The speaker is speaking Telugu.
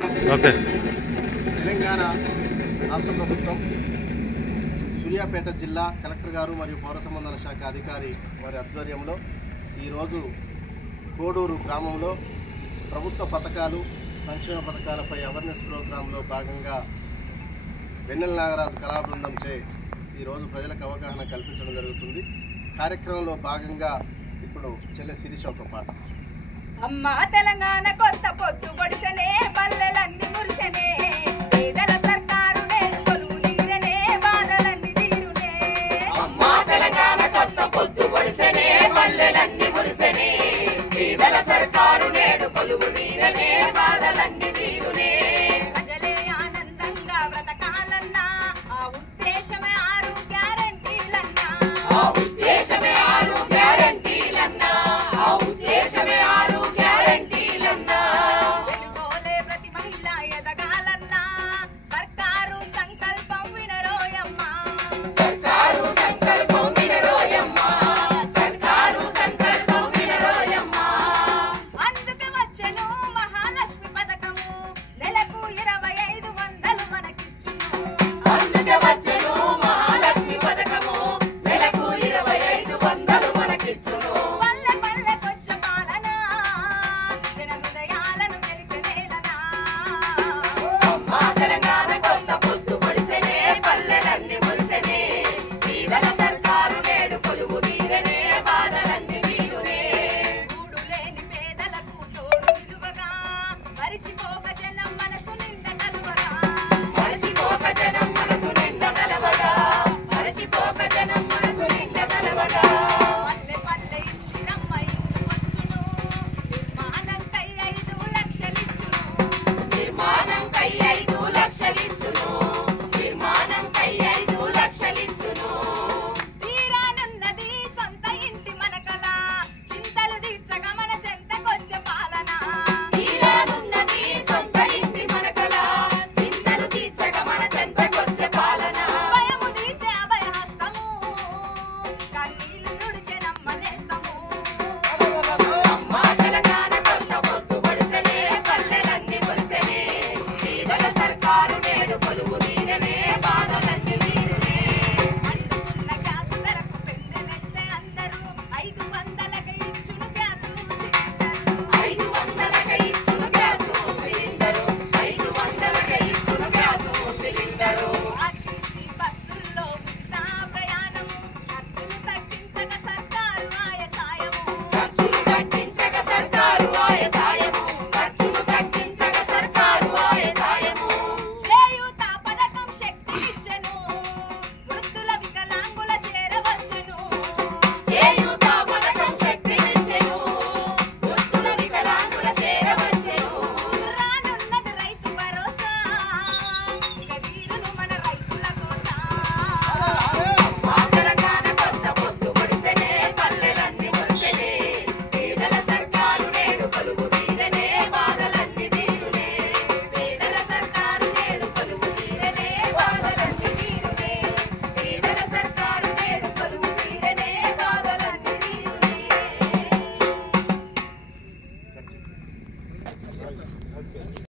ఓకే. తెలంగాణ రాష్ట్ర ప్రభుత్వం సూర్యాపేట జిల్లా కలెక్టర్ గారు మరియు పౌర సంబంధాల శాఖ అధికారి వారి ఆధ్వర్యంలో ఈరోజు కోడూరు గ్రామంలో ప్రభుత్వ పథకాలు సంక్షేమ పథకాలపై అవేర్నెస్ ప్రోగ్రాంలో భాగంగా వెన్నెల నాగరాజు కళాబృందం చే ఈరోజు ప్రజలకు అవగాహన కల్పించడం జరుగుతుంది. కార్యక్రమంలో భాగంగా ఇప్పుడు చెల్లె శిరీష ఒక పాట. అమ్మ తెలంగాణ కొత్త పొద్దు పొడిసనే